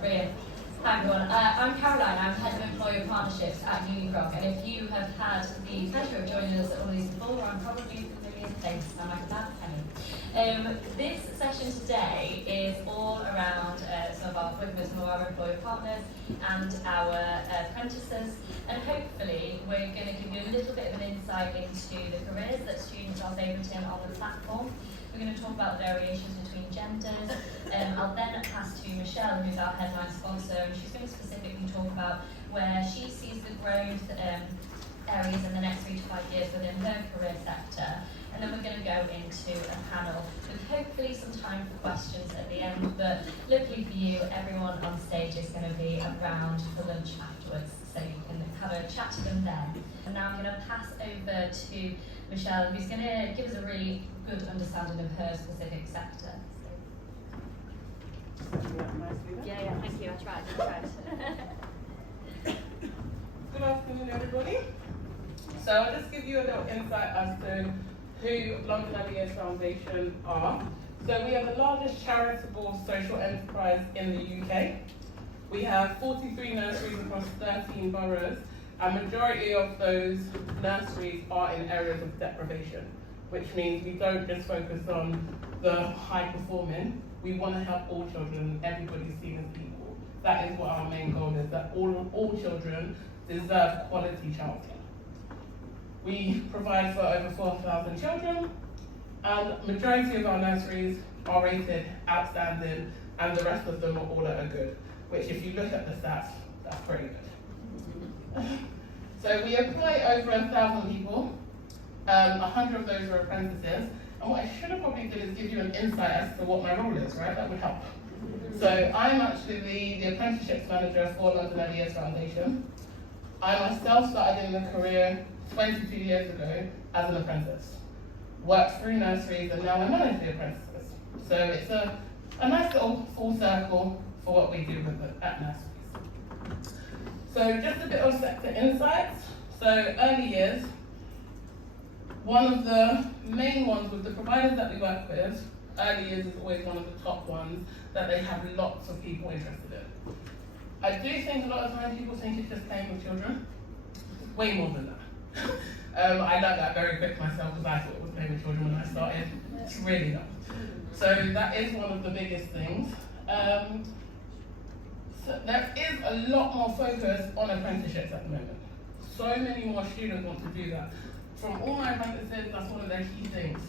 Brilliant. Hi everyone, I'm Caroline, I'm Head of Employer Partnerships at Unifrog, and if you have had the pleasure of joining us at one of these before, I'm probably familiar face, I'm like that penny. This session today is all around some of our employer partners and our apprentices, and hopefully we're going to give you a little bit of an insight into the careers that students are favouring on the platform. We're going to talk about the variations between genders. I'll then pass to Michelle, who's our headline sponsor, and she's going to specifically talk about where she sees the growth areas in the next 3 to 5 years within her career sector. And then we're going to go into a panel with hopefully some time for questions at the end. But luckily for you, everyone on stage is going to be around for lunch afterwards, so you can have a chat to them then. And now I'm going to pass over to Michelle, who's going to give us a really good understanding of her specific sector. Yeah, thank you. I tried. Good afternoon, everybody. So I'll just give you a little insight as to who London LEYF Foundation are. So we are the largest charitable social enterprise in the UK. We have 43 nurseries across 13 boroughs, and majority of those nurseries are in areas of deprivation, which means we don't just focus on the high performing. We want to help all children, everybody seen as equal. That is what our main goal is, that all children deserve quality childcare. We provide for over 4,000 children, and majority of our nurseries are rated outstanding, and the rest of them are all at a good, which if you look at the stats, that's pretty good. So we employ over 1,000 people, 100 of those are apprentices, and what I should have probably did is give you an insight as to what my role is, right? That would help. So I'm actually the Apprenticeships Manager for London LEYF Foundation. I myself started in the career 22 years ago as an apprentice. Worked through nurseries, and now I manage the apprentices. So it's a nice little full circle for what we do at nurseries. So just a bit of sector insights. So early years, one of the main ones with the providers that we work with, early years is always one of the top ones that they have lots of people interested in. I do think a lot of times people think it's just playing with children. Way more than that. I learned that very quick myself because I thought it was playing with children when I started. It's really not. So that is one of the biggest things. So there is a lot more focus on apprenticeships at the moment. So many more students want to do that. From all my apprentices, that's one of their key things.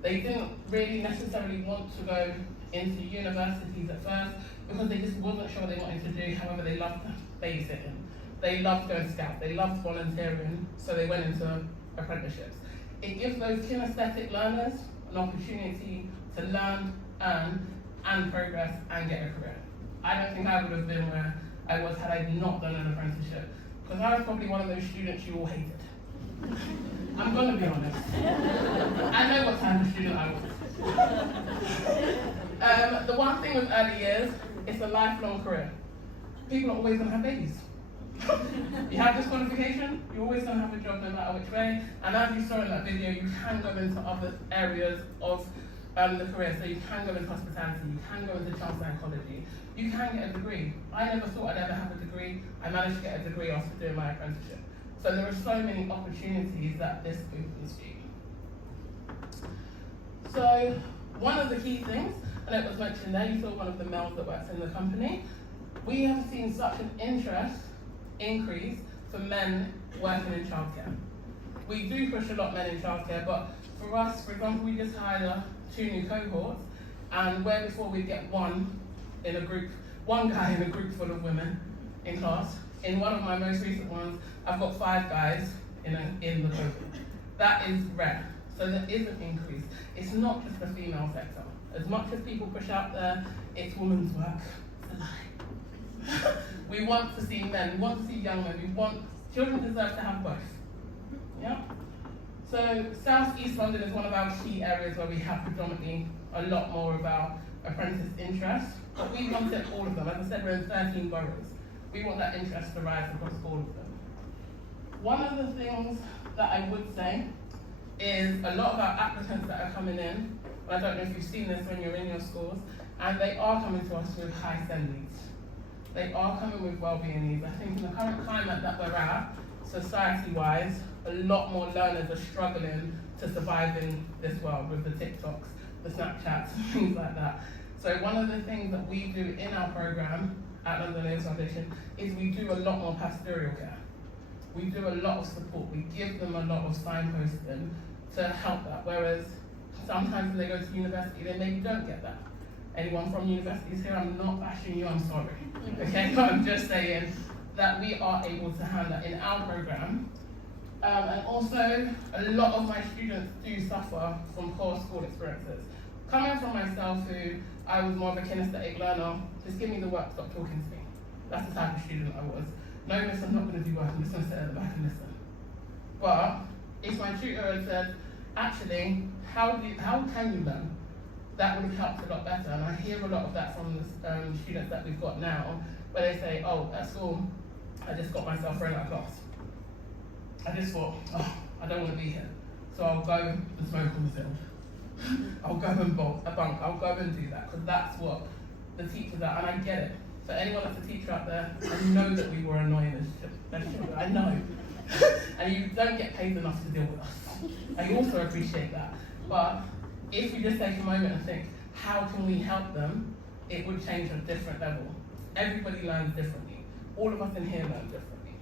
They didn't really necessarily want to go into universities at first because they just wasn't sure what they wanted to do. However, they loved babysitting. They loved going scout. They loved volunteering, so they went into apprenticeships. It gives those kinesthetic learners an opportunity to learn, earn, and progress and get a career. I don't think I would have been where I was had I not done an apprenticeship, because I was probably one of those students you all hated. I'm going to be honest. I know what type of student I was. The one thing with early years, it's a lifelong career. People are always going to have babies. You have this qualification, you're always going to have a job no matter which way. And as you saw in that video, you can go into other areas of the career. So you can go into hospitality, you can go into child psychology, you can get a degree. I never thought I'd ever have a degree. I managed to get a degree after doing my apprenticeship. So there are so many opportunities that this opens to you. So one of the key things, and it was mentioned there, you saw one of the males that works in the company. We have seen such an interest increase for men working in childcare. We do push a lot men in childcare, but for us, for example, we just hired 2 new cohorts, and where before we'd get one guy in a group full of women in class. In one of my most recent ones, I've got 5 guys in the cohort. That is rare. So there is an increase. It's not just the female sector. As much as people push out there, it's women's work. It's a lie. We want to see men, we want to see young men, children deserve to have both. Yeah? So South East London is one of our key areas where we have predominantly a lot more of our apprentice interest, but we want it all of them. As I said, we're in 13 boroughs. We want that interest to rise across all of them. One of the things that I would say is a lot of our applicants that are coming in, I don't know if you've seen this when you're in your schools, and they are coming to us with high SEND needs. they are coming with wellbeing needs. I think in the current climate that we're at, society-wise, a lot more learners are struggling to survive in this world with the TikToks, the Snapchats, things like that. So one of the things that we do in our programme at London LEYF Foundation is we do a lot more pastoral care. We do a lot of support. We give them a lot of signposting to help that. Whereas sometimes when they go to university, they maybe don't get that. Anyone from universities here, I'm not bashing you, I'm sorry. Okay, but I'm just saying that we are able to handle that in our programme. And also, a lot of my students do suffer from poor school experiences. Coming from myself, who I was more of a kinesthetic learner, just give me the work, stop talking to me. That's the type of student I was. No, miss, I'm not going to do work, I'm just going to sit at the back and listen. But if my tutor had said, actually, how can you learn? That would have helped a lot better. And I hear a lot of that from the students that we've got now, where they say, oh, at school, I just got myself thrown out of class. I just thought, oh, I don't want to be here. So I'll go and smoke on the field. I'll go and bunk, I'll go and do that, because that's what the teachers are, and I get it. For anyone that's a teacher out there, I know that we were annoying as children, I know. And you don't get paid enough to deal with us. I also appreciate that. But if we just take a moment and think, how can we help them, it would change a different level. Everybody learns differently. All of us in here learn differently.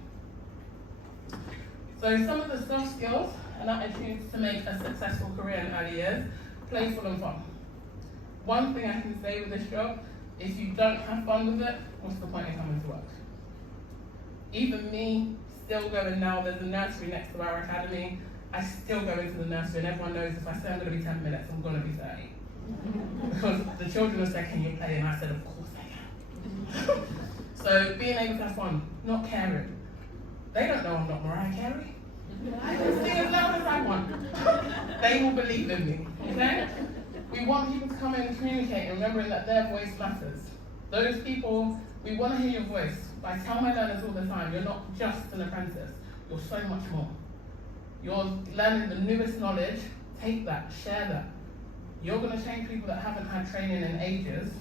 So some of the soft skills and attitudes to make a successful career in early years: playful and fun. One thing I can say with this job, if you don't have fun with it, what's the point in coming to work? Even me, still going now, there's a nursery next to our academy, I still go into the nursery and everyone knows if I say I'm going to be 10 minutes, I'm going to be 30. Because the children will say, can you play? And I said, of course I can. So being able to have fun, not caring. They don't know I'm not Mariah Carey. I can sing as loud as I want. They will believe in me, okay? We want people to come in and communicate, remembering that their voice matters. Those people, we want to hear your voice. I tell my learners all the time, you're not just an apprentice, you're so much more. You're learning the newest knowledge, take that, share that. You're going to train people that haven't had training in ages,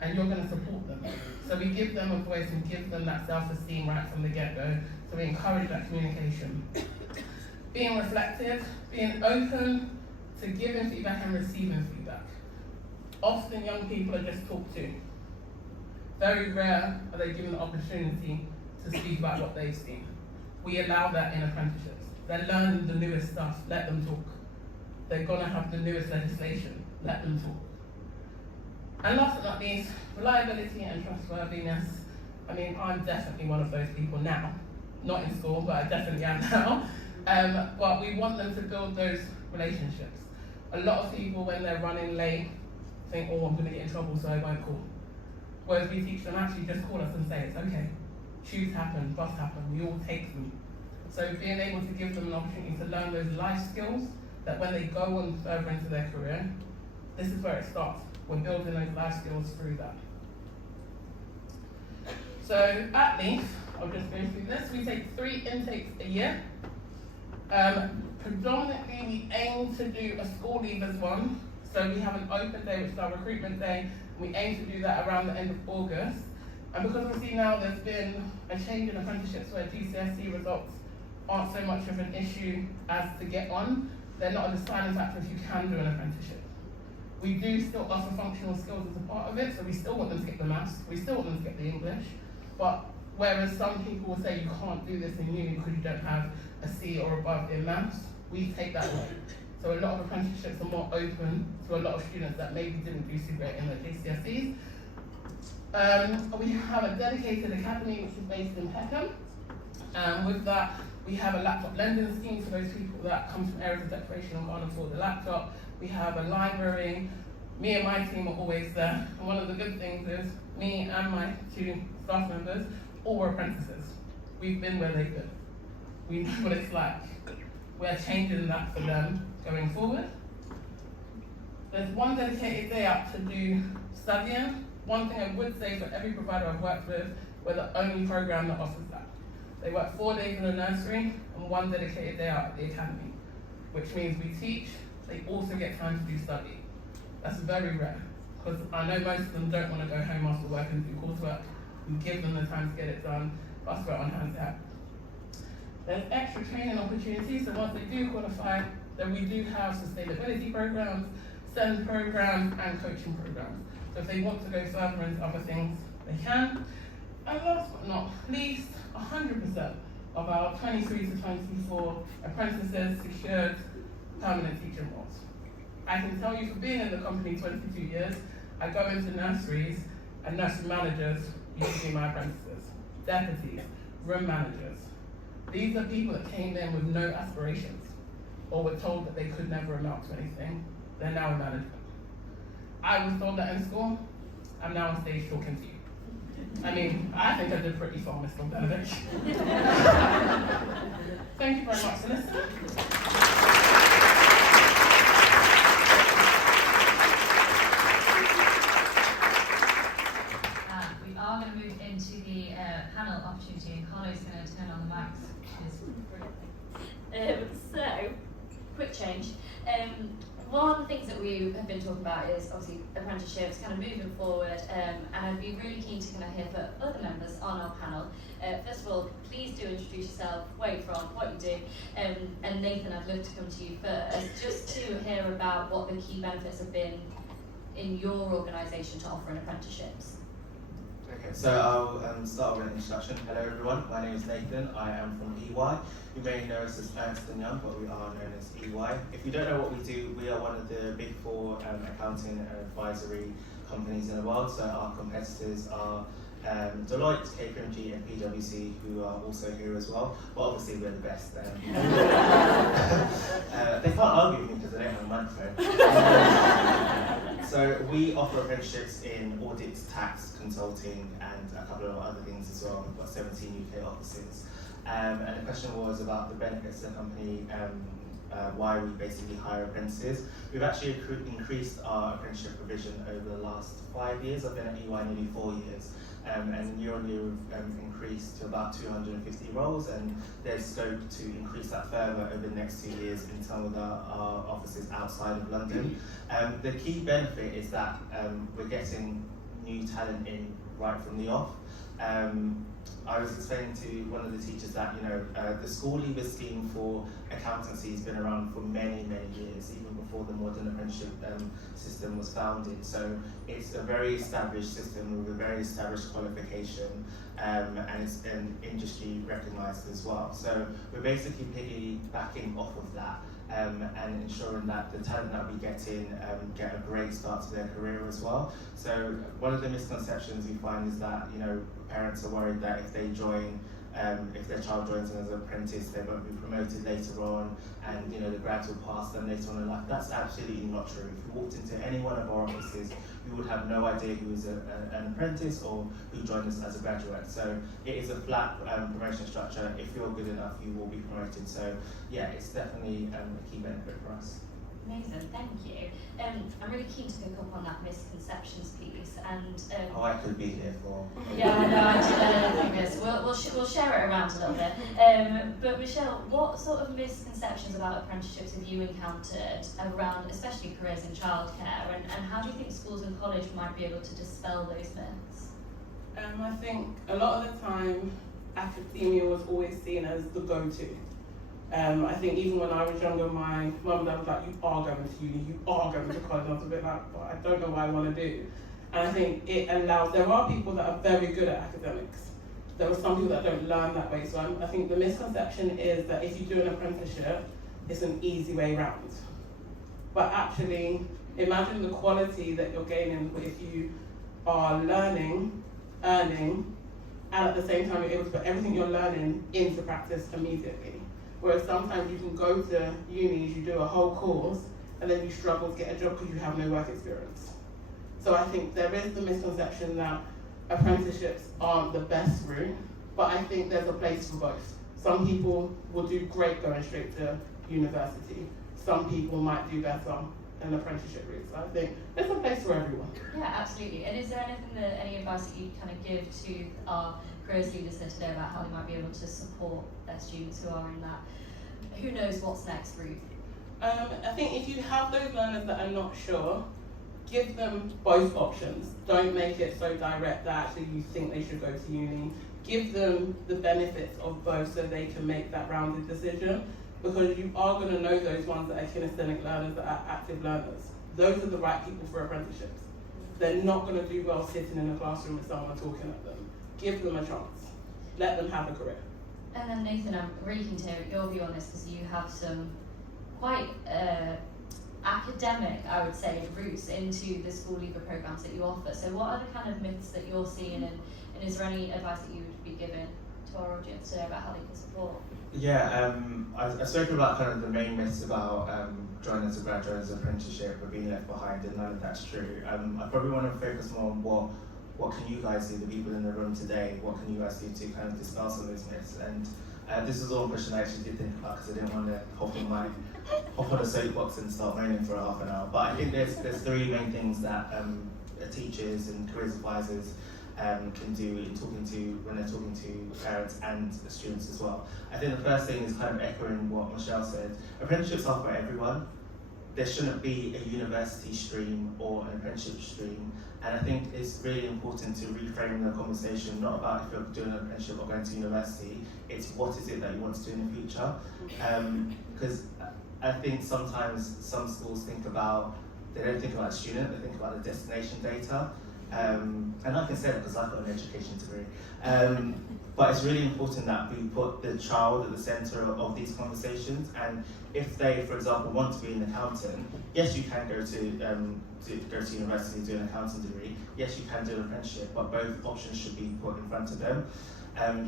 and you're going to support them. So we give them a voice and give them that self-esteem right from the get-go, so we encourage that communication. Being reflective, being open to giving feedback and receiving feedback. Often young people are just talked to. Very rare are they given the opportunity to speak about what they've seen. We allow that in apprenticeships. They're learning the newest stuff, let them talk. They're gonna have the newest legislation, let them talk. And last but not least, reliability and trustworthiness. I mean, I'm definitely one of those people now. Not in school, but I definitely am now. But we want them to build those relationships. A lot of people, when they're running late, think, oh, I'm gonna get in trouble, so I won't call. Whereas we teach them, actually just call us and say, it's okay. Tubes happen, bus happen, we all take them. So being able to give them an opportunity to learn those life skills, that when they go on further into their career, this is where it starts. We're building those life skills through that. So at LEYF, I'll just go through this. We take 3 intakes a year. Predominantly, we aim to do a school leavers one. So we have an open day, which is our recruitment day. We aim to do that around the end of August. And because we see now there's been a change in apprenticeships where GCSE results aren't so much of an issue as to get on, they're not a deciding factor if you can do an apprenticeship. We do still offer functional skills as a part of it, so we still want them to get the maths, we still want them to get the English, but whereas some people will say you can't do this in uni because you don't have a C or above in maths, we take that away. So a lot of apprenticeships are more open to a lot of students that maybe didn't do so great in their GCSEs. We have a dedicated academy which is based in Peckham. With that, we have a laptop lending scheme for those people that come from areas of deprivation and can't afford the laptop. We have a library. Me and my team are always there. And one of the good things is me and my 2 staff members all were apprentices. We've been where they've been. We know what it's like. We're changing that for them going forward. There's 1 dedicated day out to do studying. One thing I would say for every provider I've worked with, we're the only program that offers that. They work 4 days in the nursery and 1 dedicated day out at the academy, which means we teach, they also get time to do study. That's very rare, because I know most of them don't want to go home after work and do coursework. we give them the time to get it done, plus we're on hand to help. There's extra training opportunities, so once they do qualify, then we do have sustainability programs, SEND programs, and coaching programs. So if they want to go further into other things, they can. And last but not least, 100% of our 23 to 24 apprentices secured permanent teaching roles. I can tell you, for being in the company 22 years, I go into nurseries and nursery managers used to be my apprentices, deputies, room managers. These are people that came in with no aspirations or were told that they could never amount to anything. They're now in management. I was told that in school. I'm now on stage talking to you. I mean, I think I did pretty far, Mr. Benedict. Thank you very much for listening. We are going to move into the panel opportunity, and Carlo's going to turn on the mics, which is brilliant. So, quick change. One of the things that we have been talking about is obviously apprenticeships, kind of moving forward, and I'd be really keen to kind of hear for other members on our panel. First of all, please do introduce yourself, where you're from, what you do, and Nathan, I'd love to come to you first, just to hear about what the key benefits have been in your organisation to offering apprenticeships. Okay, so I'll start with an introduction. Hello everyone, my name is Nathan. I am from EY. You may know us as Ernst Young, but we are known as EY. If you don't know what we do, we are one of the big four accounting and advisory companies in the world. So our competitors are Deloitte, KPMG and PwC, who are also here as well. But obviously we're the best. They can't argue with me because they don't have a microphone. So we offer apprenticeships in audit, tax, consulting, and a couple of other things as well. We've got 17 UK offices. And the question was about the benefits of the company, why we basically hire apprentices. We've actually increased our apprenticeship provision over the last 5 years. I've been at EY nearly 4 years. And year on year we've increased to about 250 roles, and there's scope to increase that further over the next 2 years in some of our offices outside of London. The key benefit is that we're getting new talent in right from the off. I was explaining to one of the teachers that the school leaver scheme for accountancy has been around for many years, even before the modern apprenticeship system was founded. So it's a very established system with a very established qualification, and it's been industry recognised as well. So we're basically piggybacking off of that. And ensuring that the talent that we get in get a great start to their career as well. So one of the misconceptions we find is that parents are worried that if they join, if their child joins as an apprentice, they won't be promoted later on, and the grads will pass them later on in life. That's absolutely not true. If you walked into any one of our offices, you would have no idea who is an apprentice or who joined us as a graduate. So it is a flat promotion structure. If you're good enough, you will be promoted. So yeah, it's definitely a key benefit for us. Amazing, thank you. I'm really keen to pick up on that misconceptions piece, and I could be here for. Yeah, I know. I think this. We'll share it around a little bit. But Michelle, what sort of misconceptions about apprenticeships have you encountered around, especially careers in childcare, and how do you think schools and college might be able to dispel those myths? I think a lot of the time, academia was always seen as the go-to. I think even when I was younger, my mum and dad was like, you are going to uni, you are going to college. I was a bit like, but I don't know what I want to do. And I think it allows, there are people that are very good at academics. There are some people that don't learn that way. So I think the misconception is that if you do an apprenticeship, it's an easy way round. But actually, imagine the quality that you're gaining if you are learning, earning, and at the same time you're able to put everything you're learning into practice immediately. Whereas sometimes you can go to unis, you do a whole course, and then you struggle to get a job because you have no work experience. So I think there is the misconception that apprenticeships aren't the best route, but I think there's a place for both. Some people will do great going straight to university. Some people might do better in an apprenticeship route. So I think there's a place for everyone. Yeah, absolutely. And is there any advice that you kind of give to our careers leaders here today about how they might be able to support their students who are in that who knows what's next route? I think if you have those learners that are not sure, give them both options. Don't make it so direct that actually you think they should go to uni. Give them the benefits of both so they can make that rounded decision, because you are going to know those ones that are kinesthetic learners, that are active learners. Those are the right people for apprenticeships. They're not going to do well sitting in a classroom with someone talking at them. Give them a chance. Let them have a career. And then Nathan, I'm really keen to hear your view on this, because you have some quite academic, I would say, roots into the school leaver programs that you offer. So what are the kind of myths that you're seeing, and is there any advice that you would be giving to our audience today about how they can support? Yeah, I spoke about kind of the main myths about joining as a graduate as an apprenticeship or being left behind, and none of that's true. I probably want to focus more on what can you guys do, the people in the room today, what can you guys do to kind of dispel some of those myths. And this was all a question I actually did think about, because I didn't want to hop on a soapbox and start moaning for a half an hour. But I think there's three main things that teachers and careers advisors can do when they're talking to parents and the students as well. I think the first thing is kind of echoing what Michelle said. Apprenticeships are for everyone. There shouldn't be a university stream or an apprenticeship stream. And I think it's really important to reframe the conversation, not about if you're doing an apprenticeship or going to university, it's what is it that you want to do in the future. Because I think sometimes some schools they don't think about the student, they think about the destination data. And I can say that because I've got an education degree. But it's really important that we put the child at the centre of these conversations. And if they, for example, want to be an accountant, yes, you can go to university and do an accounting degree. Yes, you can do an apprenticeship, but both options should be put in front of them.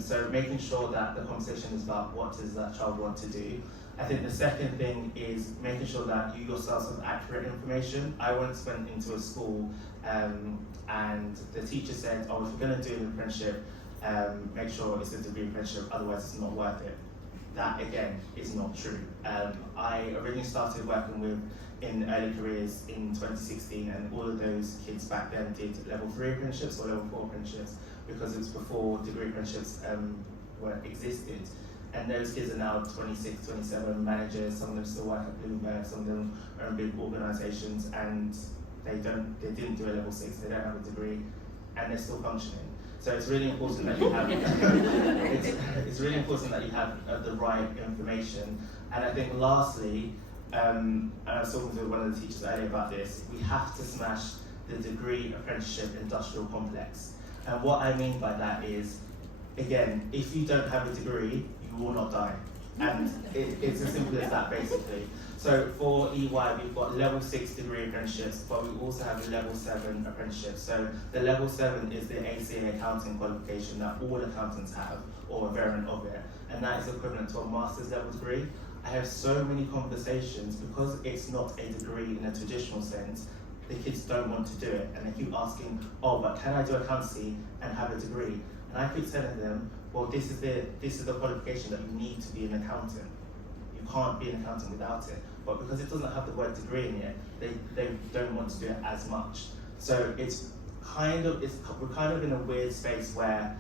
So making sure that the conversation is about what does that child want to do. I think the second thing is making sure that you yourselves have accurate information. I once went into a school and the teacher said, oh, if you're going to do an apprenticeship, make sure it's a degree apprenticeship, otherwise it's not worth it. That, again, is not true. I originally started working in early careers in 2016, and all of those kids back then did level 3 apprenticeships or level 4 apprenticeships, because it was before degree apprenticeships existed. And those kids are now 26, 27 managers. Some of them still work at Bloomberg, some of them are in big organisations, and they didn't do a level 6, they don't have a degree, and they're still functioning. So it's really important that you have it's really important that you have the right information. And I think lastly, and I was talking to one of the teachers earlier about this, we have to smash the degree apprenticeship industrial complex. And what I mean by that is, again, if you don't have a degree, you will not die. And it's as simple as that, basically. So for EY, we've got level 6 degree apprenticeships, but we also have level 7 apprenticeships. So the level 7 is the ACA accounting qualification that all accountants have, or a variant of it. And that is equivalent to a master's level degree. I have so many conversations, because it's not a degree in a traditional sense, the kids don't want to do it. And they keep asking, oh, but can I do accountancy and have a degree? And I keep telling them, well, this is the qualification that you need to be an accountant. You can't be an accountant without it. But because it doesn't have the word degree in it, they don't want to do it as much. So we're kind of in a weird space where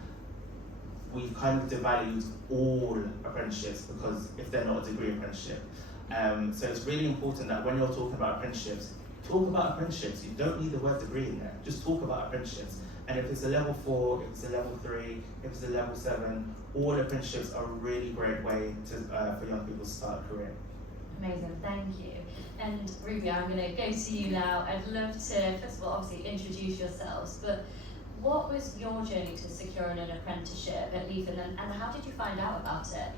we've kind of devalued all apprenticeships, because if they're not a degree apprenticeship. So it's really important that when you're talking about apprenticeships, talk about apprenticeships. You don't need the word degree in there. Just talk about apprenticeships. And if it's a level 4, if it's a level 3, if it's a level 7, all apprenticeships are a really great way for young people to start a career. Amazing, thank you. And Ruby, I'm going to go to you now. I'd love to, first of all, obviously introduce yourselves, but what was your journey to securing an apprenticeship at LEYF, and how did you find out about it?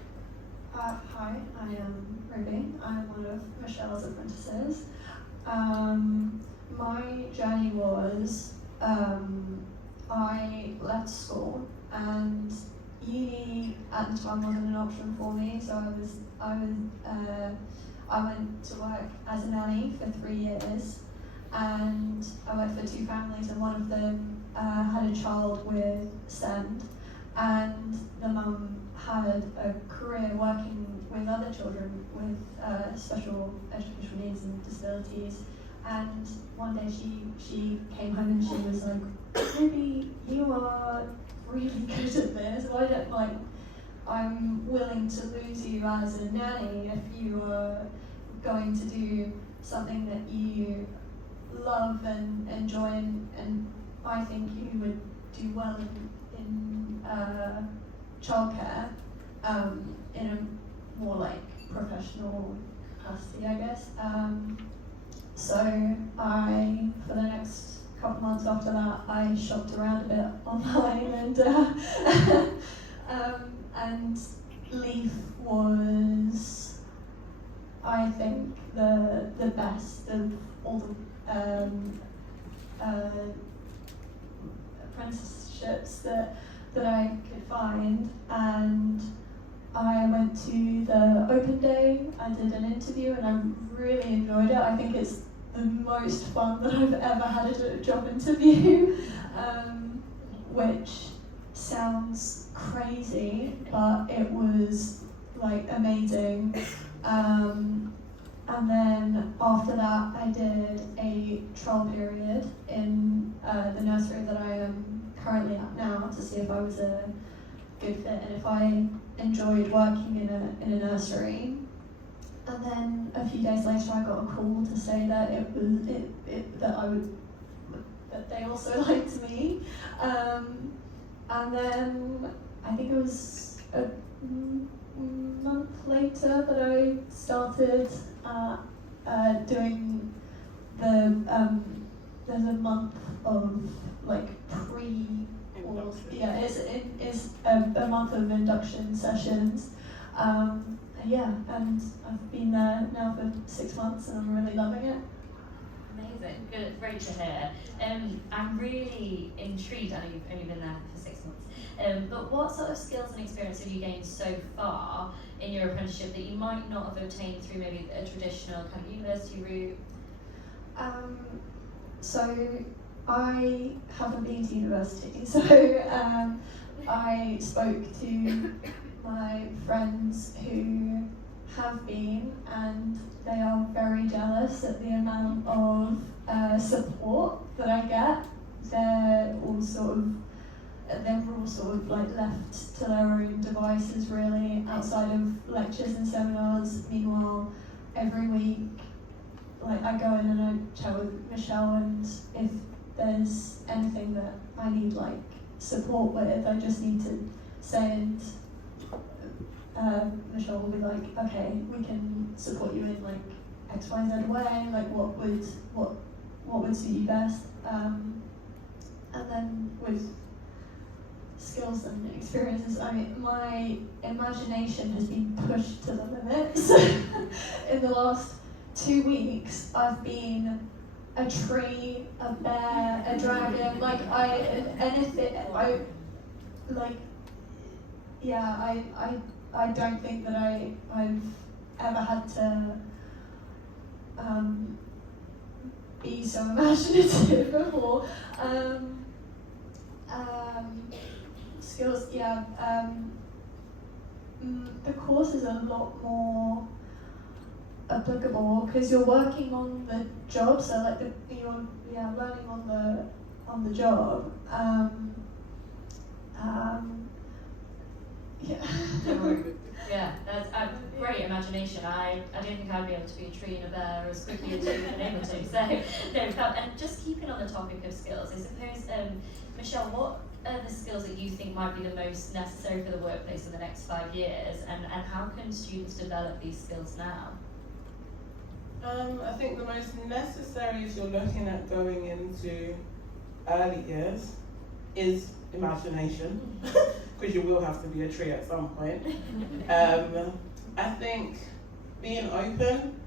Hi, I am Ruby. I'm one of Michelle's apprentices. My journey was, I left school and uni at the time wasn't an option for me, so I went to work as a nanny for 3 years, and I worked for 2 families, and one of them had a child with SEND, and the mum had a career working with other children with special educational needs and disabilities. And one day she came home and she was like, Ruby, you are really good at this. Why don't, I'm willing to lose you as a nanny if you are going to do something that you love and enjoy, and I think you would do well in childcare, in a more like professional capacity, I guess. So for the next couple months after that, I shopped around a bit online, and LEYF was, I think, the best of all the apprenticeships that I could find, and I went to the open day. I did an interview and I really enjoyed it. I think it's the most fun that I've ever had at a job interview, which sounds crazy, but it was like amazing. And then after that, I did a trial period in the nursery that I am currently at now to see if I was a good fit and if I enjoyed working in a nursery. And then a few days later, I got a call to say that that they also liked me. And then I think it was a month later that I started doing there's a month of like it's a month of induction sessions. And I've been there now for 6 months and I'm really loving it. Amazing, good, great to hear. I'm really intrigued. I know you've only been there for 6 months, but what sort of skills and experience have you gained so far in your apprenticeship that you might not have obtained through maybe a traditional kind of university route? So I haven't been to university, so I spoke to my friends who have been, and they are very jealous at the amount of support that I get. They're all sort of like left to their own devices really outside of lectures and seminars. Meanwhile, every week, like I go in and I chat with Michelle, and if there's anything that I need like support with, I just need to say, and Michelle will be like, okay, we can support you in like X, Y, Z way, like what would suit you best. And then with skills and experiences, I mean, my imagination has been pushed to the limits. In the last 2 weeks, I've been a tree, a bear, a dragon, I don't think that I've ever had to be so imaginative before. Skills, the course is a lot more applicable because you're working on the job, so like you're learning on the job. Yeah, that's a great imagination. I don't think I'd be able to be a tree and a bear as quickly as you've been able to. So, no, and just keeping on the topic of skills, I suppose, Michelle, what are the skills that you think might be the most necessary for the workplace in the next 5 years, and how can students develop these skills now? I think the most necessary if you're looking at going into early years is imagination, because you will have to be a tree at some point. I think being open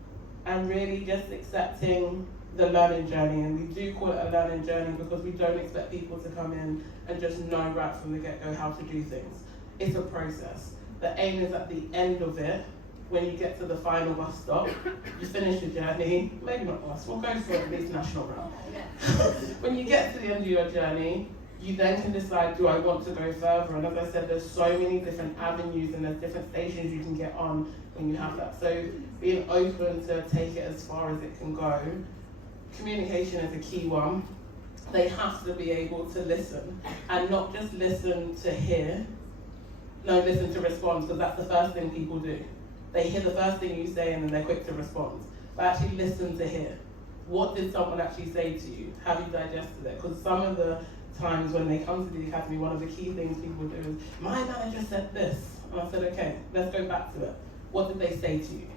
and really just accepting the learning journey, and we do call it a learning journey because we don't expect people to come in and just know right from the get-go how to do things. It's a process. The aim is at the end of it, when you get to the final bus stop, you finish your journey, maybe not bus, we'll go for at least national route. When you get to the end of your journey, you then can decide, do I want to go further? And as I said, there's so many different avenues and there's different stations you can get on when you have that. So being open to take it as far as it can go. Communication is a key one. They have to be able to listen, and not just listen to hear, listen to respond, because that's the first thing people do. They hear the first thing you say and then they're quick to respond. But actually listen to hear. what did someone actually say to you? Have you digested it? Because some of the times when they come to the academy, one of the key things people do is, my manager said this. And I said, okay, let's go back to it. What did they say to you?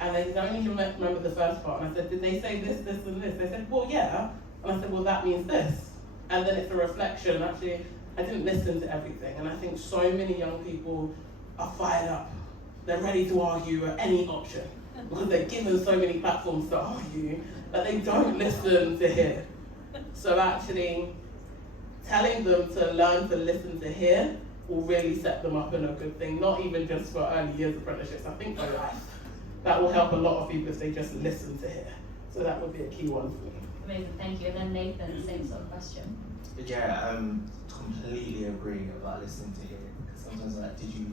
And they only remember the first part. And I said, did they say this, this, and this? They said, well, yeah. And I said, well, that means this. And then it's a reflection. Actually, I didn't listen to everything. And I think so many young people are fired up. They're ready to argue at any option because they're given so many platforms to argue that they don't listen to hear. So actually, telling them to learn to listen to hear will really set them up in a good thing, not even just for early years apprenticeships, I think for life. That will help a lot of people if they just listen to hear. So that would be a key one for me. Amazing, thank you. And then Nathan, same sort of question. Yeah, completely agree about listening to hear. Because sometimes I'm like, did you?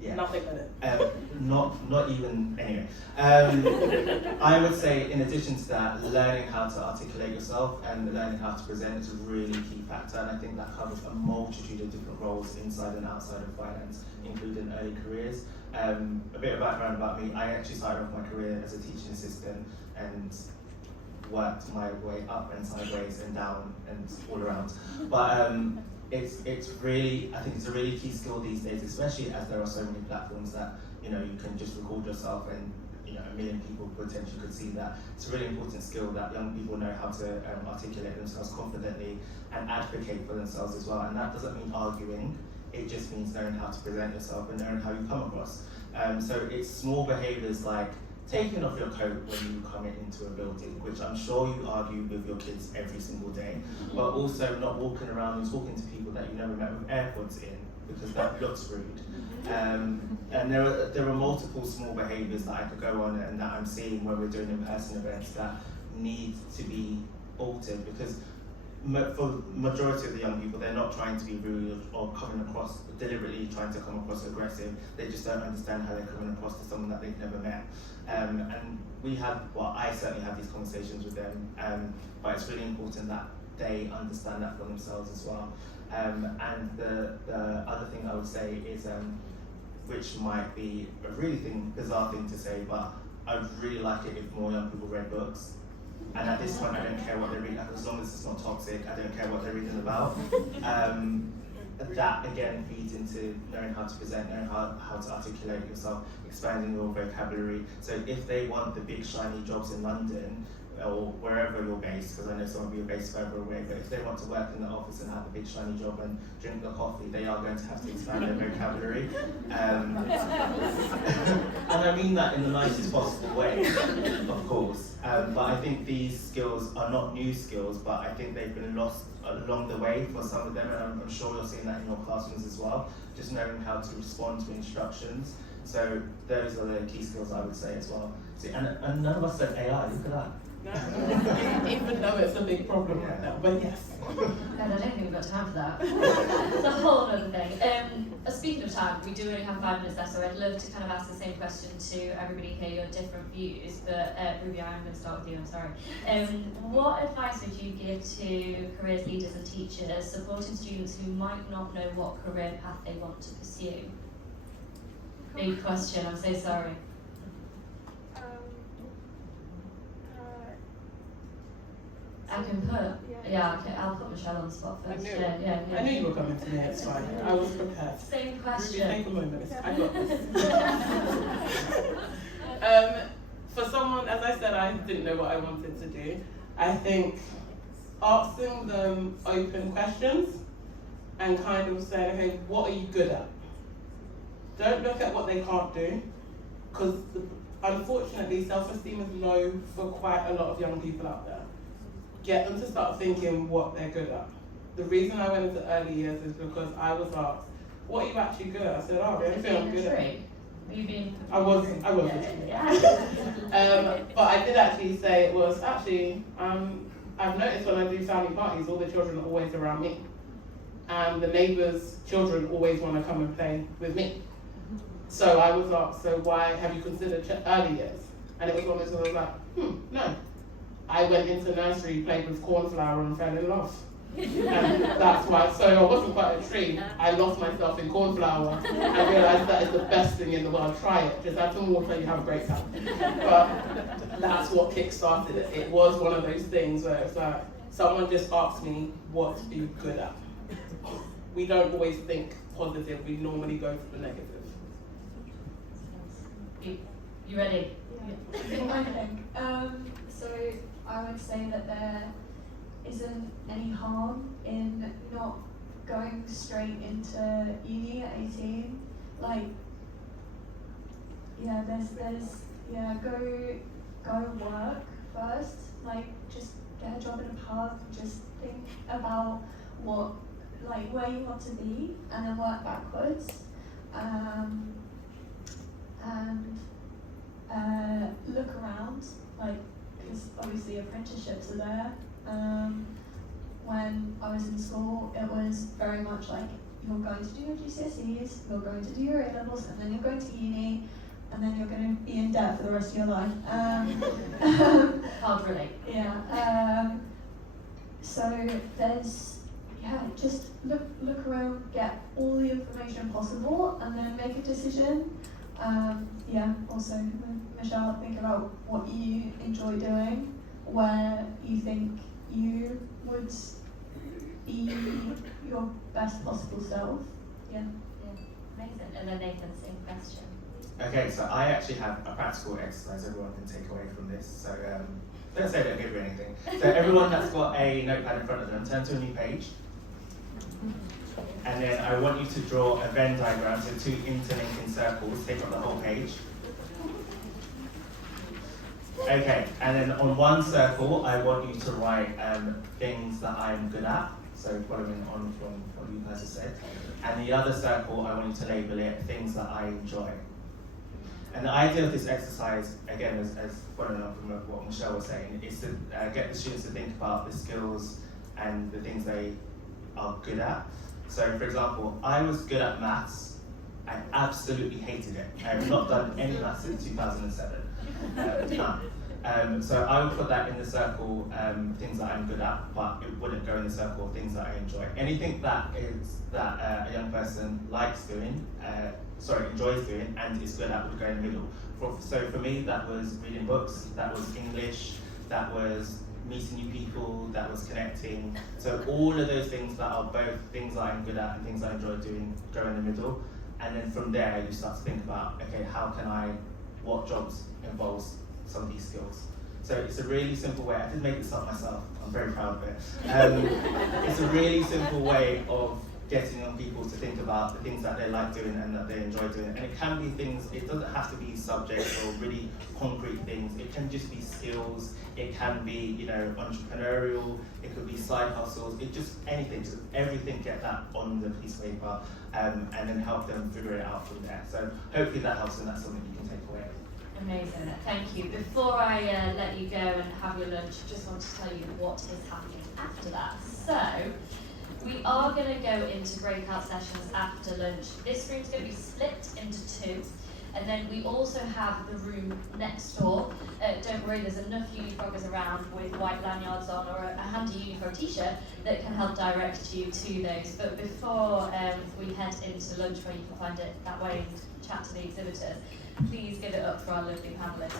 Yeah. Nothing with it. Not even, anyway. I would say in addition to that, learning how to articulate yourself and learning how to present is a really key factor, and I think that covers a multitude of different roles inside and outside of finance, including early careers. A bit of background about me, I actually started off my career as a teaching assistant and worked my way up and sideways and down and all around. But it's really, I think it's a really key skill these days, especially as there are so many platforms that, you know, you can just record yourself and, you know, a million people potentially could see that. It's a really important skill that young people know how to articulate themselves confidently and advocate for themselves as well. And that doesn't mean arguing, it just means knowing how to present yourself and knowing how you come across. So it's small behaviors like taking off your coat when you come into a building, which I'm sure you argue with your kids every single day, but also not walking around and talking to people that you never met with AirPods in, because that looks rude. And there are multiple small behaviours that I could go on and that I'm seeing when we're doing in-person events that need to be altered, because for the majority of the young people, they're not trying to be rude or coming across, deliberately trying to come across aggressive. They just don't understand how they're coming across to someone that they've never met. And we have, well, I certainly have these conversations with them, but it's really important that they understand that for themselves as well. And the other thing I would say is, which might be a really bizarre thing to say, but I would really like it if more young people read books. And at this point, I don't care what they read, as long as it's not toxic, I don't care what they're reading about. That again feeds into knowing how to present, knowing how to articulate yourself, expanding your vocabulary. So if they want the big shiny jobs in London, or wherever you're based, because I know some of you are based further away, but if they want to work in the office and have a big shiny job and drink the coffee, they are going to have to expand their vocabulary. And I mean that in the nicest possible way, of course. But I think these skills are not new skills, but I think they've been lost along the way for some of them, and I'm sure you're seeing that in your classrooms as well, just knowing how to respond to instructions. So those are the key skills I would say as well. See, and none of us said AI, look at that. No, even though it's a big problem right now, but yes. I don't think we've got time for that. It's a whole other thing. Speaking of time, we do only have 5 minutes left, so I'd love to kind of ask the same question to everybody here, your different views, but Ruby, I'm going to start with you, I'm sorry. What advice would you give to careers leaders and teachers supporting students who might not know what career path they want to pursue? Big question, I'm so sorry. I can put, I'll put Michelle on the spot first. I knew you were coming to me, it's fine. I was prepared. Same question. Ruby, take a moment, I got this. For someone, as I said, I didn't know what I wanted to do. I think asking them open questions and kind of saying, okay, what are you good at? Don't look at what they can't do, because unfortunately self-esteem is low for quite a lot of young people out there. Get them to start thinking what they're good at. The reason I went into early years is because I was asked, what are you actually good at? I said, the only thing I'm good at. I was but I did actually say it was actually, I've noticed when I do family parties, all the children are always around me. And the neighbours' children always want to come and play with me. So I was asked, so why have you considered early years? And it was one of those, I was like, no. I went into nursery, played with cornflower and fell in love. And that's why, so I wasn't quite a tree. I lost myself in cornflour. I realised that is the best thing in the world. Try it. Just add some water, you have a great time. But that's what kick-started it. It was one of those things where it's like, someone just asked me, what are you good at? We don't always think positive, we normally go for the negative. You ready? I think. So I would say that there isn't any harm in not going straight into uni at 18. Like, yeah, go work first. Like, just get a job in a pub. Just think about where you want to be, and then work backwards. Look around, because obviously apprenticeships are there. When I was in school, it was very much like, you're going to do your GCSEs, you're going to do your A-levels, and then you're going to uni, and then you're going to be in debt for the rest of your life. Hard relate. Yeah. So just look around, get all the information possible, and then make a decision. Also, Michelle, think about what you enjoy doing, where you think you would be your best possible self. Yeah. Amazing. And then Nathan, same question. Okay, so I actually have a practical exercise everyone can take away from this. So don't say I don't give you anything. So everyone that's got a notepad in front of them, turn to a new page. And then I want you to draw a Venn diagram, so 2 interlinking circles, take up the whole page. Okay, and then on one circle, I want you to write things that I'm good at, so following on from what you guys have said. And the other circle, I want you to label it things that I enjoy. And the idea of this exercise, again, as following on from what Michelle was saying, is to get the students to think about the skills and the things they are good at. So, for example, I was good at maths. I absolutely hated it. I have not done any maths since 2007. None. So I would put that in the circle, things that I'm good at, but it wouldn't go in the circle of things that I enjoy. Anything that a young person likes doing, enjoys doing, and is good at would go in the middle. So for me, that was reading books, that was English, that was meeting new people, that was connecting. So all of those things that are both things that I'm good at and things I enjoy doing go in the middle. And then from there, you start to think about, okay, what jobs involves some of these skills. So it's a really simple way. I did make this up myself. I'm very proud of it. It's a really simple way of getting young people to think about the things that they like doing and that they enjoy doing. And it can be things, it doesn't have to be subjects or really concrete things. It can just be skills. It can be, entrepreneurial. It could be side hustles. It just anything, just everything, get that on the piece of paper and then help them figure it out from there. So hopefully that helps and that's something you can take away. Amazing, thank you. Before I let you go and have your lunch, just want to tell you what is happening after that. So, we are going to go into breakout sessions after lunch. This room's going to be split into 2, and then we also have the room next door. Don't worry, there's enough Unifroggers around with white lanyards on or a handy Unifrog t-shirt that can help direct you to those. But before we head into lunch, where you can find it that way and chat to the exhibitors, please give it up for our lovely panellists.